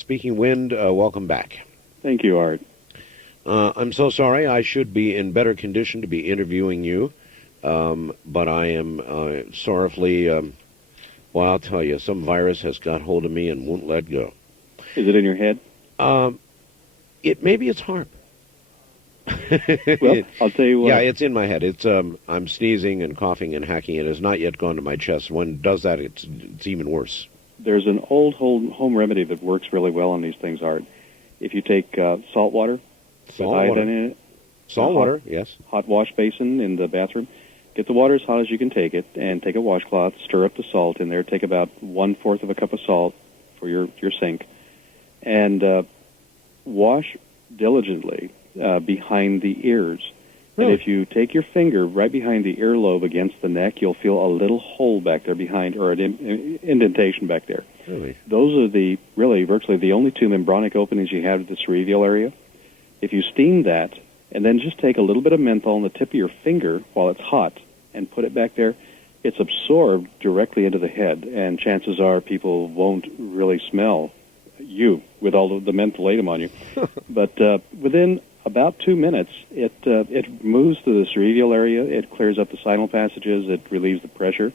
Speaking Wind, welcome back. Thank you, Art. I'm so sorry. I should be in better condition to be interviewing you, but I am sorrowfully, well, I'll tell you, some virus has got hold of me and won't let go. Is it in your head? Maybe it's HARP. Well, I'll tell you what. Yeah, it's in my head. It's I'm sneezing and coughing and hacking. It has not yet gone to my chest. When it does that, it's even worse. There's an old home remedy that works really well on these things, Art. If you take salt water, iodine in it, salt water, yes, hot wash basin in the bathroom, get the water as hot as you can take it, and take a washcloth, stir up the salt in there, take about 1/4 of a cup of salt for your sink, and wash diligently behind the ears. Really? And if you take your finger right behind the earlobe against the neck, you'll feel a little hole back there behind, or an indentation back there. Really? Those are virtually the only two membranic openings you have at the cerebral area. If you steam that, and then just take a little bit of menthol on the tip of your finger while it's hot, and put it back there, it's absorbed directly into the head, and chances are people won't really smell you with all of the mentholatum on you. But within about 2 minutes, it moves through the cerebral area, it clears up the sinus passages, it relieves the pressure,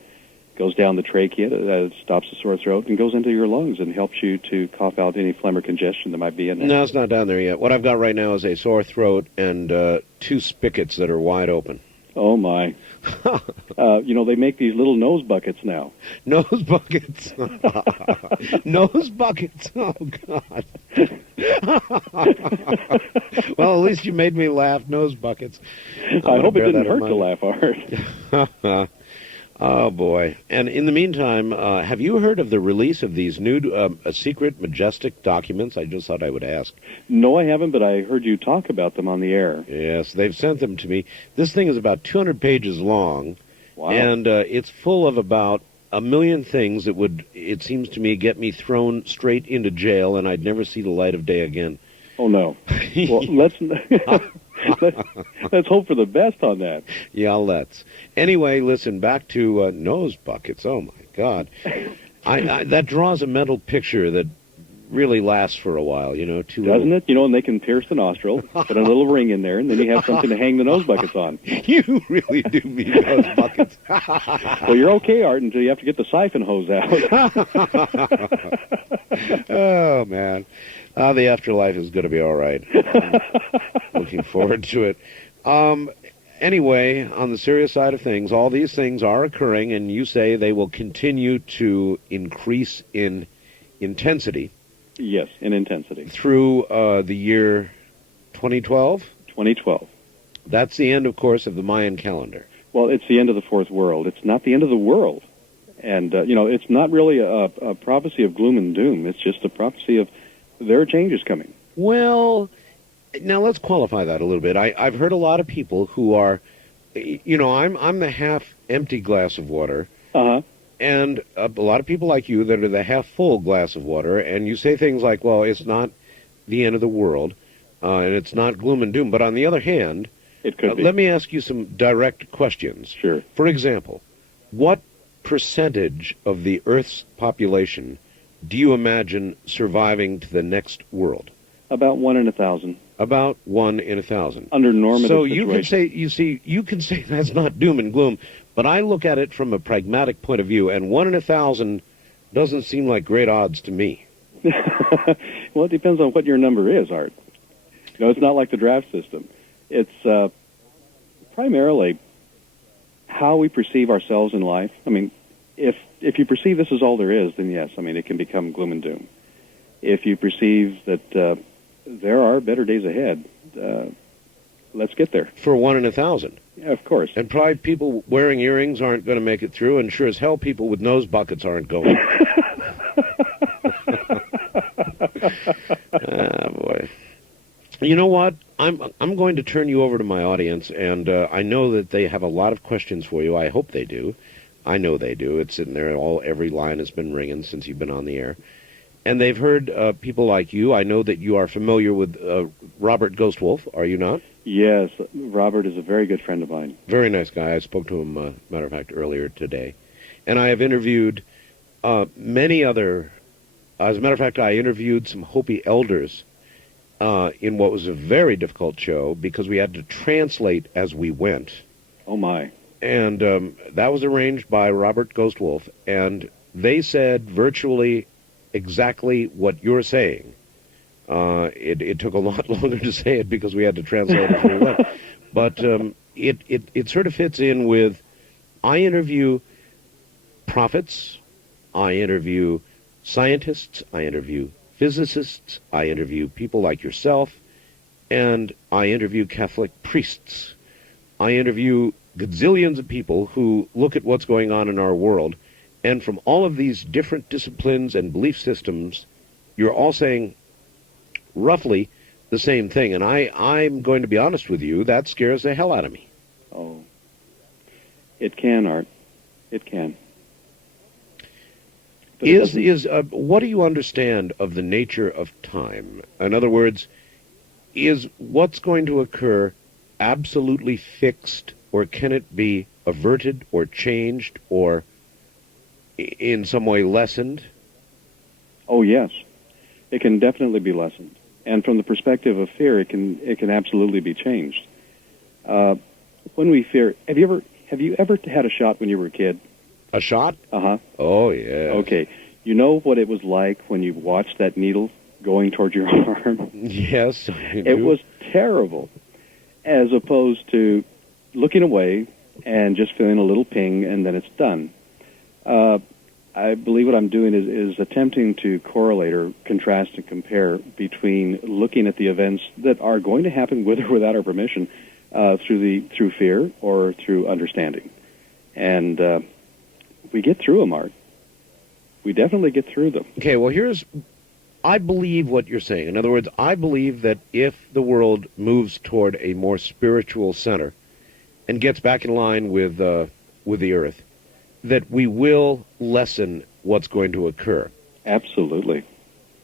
goes down the trachea, it stops the sore throat, and goes into your lungs and helps you to cough out any phlegm or congestion that might be in there. No, it's not down there yet. What I've got right now is a sore throat and 2 spigots that are wide open. Oh, my. They make these little nose buckets now. Nose buckets. Nose buckets. Oh, God. Well, at least you made me laugh. Nose buckets. I hope it didn't hurt to laugh hard. Oh, boy. And in the meantime, have you heard of the release of these new secret, majestic documents? I just thought I would ask. No, I haven't, but I heard you talk about them on the air. Yes, they've sent them to me. This thing is about 200 pages long. Wow. And it's full of about 1 million things that would, it seems to me, get me thrown straight into jail, and I'd never see the light of day again. Oh, no. Well, let's hope for the best on that. Yeah, let's. Anyway, listen, back to nose buckets. Oh, my God. That draws a mental picture that really lasts for a while, Doesn't it? And they can pierce the nostril, put a little ring in there, and then you have something to hang the nose buckets on. You really do mean nose buckets. Well, you're okay, Art, until you have to get the siphon hose out. Oh, man. The afterlife is going to be all right. I'm looking forward to it. Anyway, on the serious side of things, all these things are occurring, and you say they will continue to increase in intensity. Yes, in intensity. Through the year 2012? 2012. That's the end, of course, of the Mayan calendar. Well, it's the end of the fourth world. It's not the end of the world. And, it's not really a prophecy of gloom and doom. It's just a prophecy of there are changes coming. Well, now let's qualify that a little bit. I've heard a lot of people who are, I'm the half-empty glass of water. Uh-huh. And a lot of people like you that are the half-full glass of water, and you say things like, well, it's not the end of the world, and it's not gloom and doom. But on the other hand, it could be. Let me ask you some direct questions. Sure. For example, what percentage of the Earth's population do you imagine surviving to the next world? About 1 in 1,000. About 1 in 1,000. Under normative So situations. you can say that's not doom and gloom, but I look at it from a pragmatic point of view, and 1 in 1,000 doesn't seem like great odds to me. Well, it depends on what your number is, Art. It's not like the draft system. It's primarily how we perceive ourselves in life. I mean, if you perceive this is all there is, then yes, it can become gloom and doom. If you perceive that there are better days ahead, let's get there. For 1 in 1,000. Yeah, of course. And probably people wearing earrings aren't going to make it through, and sure as hell people with nose buckets aren't going. Ah, boy. You know what? I'm going to turn you over to my audience, and I know that they have a lot of questions for you. I hope they do. I know they do. It's sitting there. Every line has been ringing since you've been on the air. And they've heard people like you. I know that you are familiar with Robert Ghostwolf, are you not? Yes, Robert is a very good friend of mine. Very nice guy. I spoke to him, matter of fact, earlier today. And I have interviewed many other As a matter of fact, I interviewed some Hopi elders in what was a very difficult show because we had to translate as we went. Oh, my. And that was arranged by Robert Ghostwolf, and they said virtually exactly what you're saying. It took a lot longer to say it because we had to translate as we went. But it sort of fits in with, I interview prophets, I interview scientists, I interview physicists, I interview people like yourself, and I interview Catholic priests. I interview gazillions of people who look at what's going on in our world, and from all of these different disciplines and belief systems, you're all saying roughly the same thing. And I'm going to be honest with you, that scares the hell out of me. Oh, it can, Art. It can. What do you understand of the nature of time? In other words, is what's going to occur absolutely fixed, or can it be averted or changed or in some way lessened? Oh, yes. It can definitely be lessened. And from the perspective of fear, it can absolutely be changed. When we fear, have you ever had a shot when you were a kid? A shot? Uh-huh. Oh, yeah. Okay. You know what it was like when you watched that needle going toward your arm? Yes, I do. It was terrible, as opposed to looking away and just feeling a little ping, and then it's done. I believe what I'm doing is attempting to correlate or contrast and compare between looking at the events that are going to happen with or without our permission through fear or through understanding. And we get through them, Art. We definitely get through them. Okay, well, I believe what you're saying. In other words, I believe that if the world moves toward a more spiritual center and gets back in line with the Earth, that we will lessen what's going to occur. Absolutely.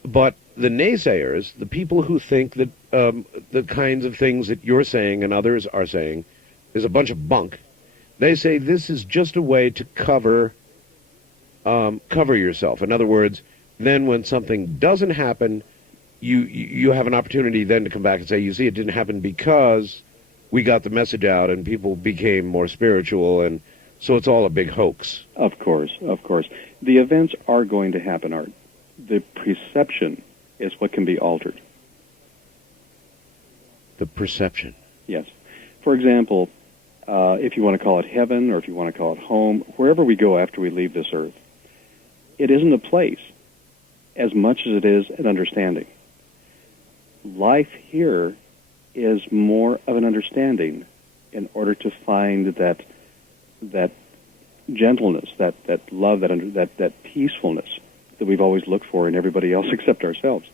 But the naysayers, the people who think that the kinds of things that you're saying and others are saying is a bunch of bunk, they say this is just a way to cover yourself. In other words, then when something doesn't happen, you have an opportunity then to come back and say, you see, it didn't happen because we got the message out and people became more spiritual, and so it's all a big hoax. Of course, of course. The events are going to happen, Art. The perception is what can be altered. The perception? Yes. For example, if you want to call it heaven or if you want to call it home, wherever we go after we leave this earth, it isn't a place as much as it is an understanding. Life here is more of an understanding in order to find that gentleness, that love, that peacefulness that we've always looked for in everybody else except ourselves.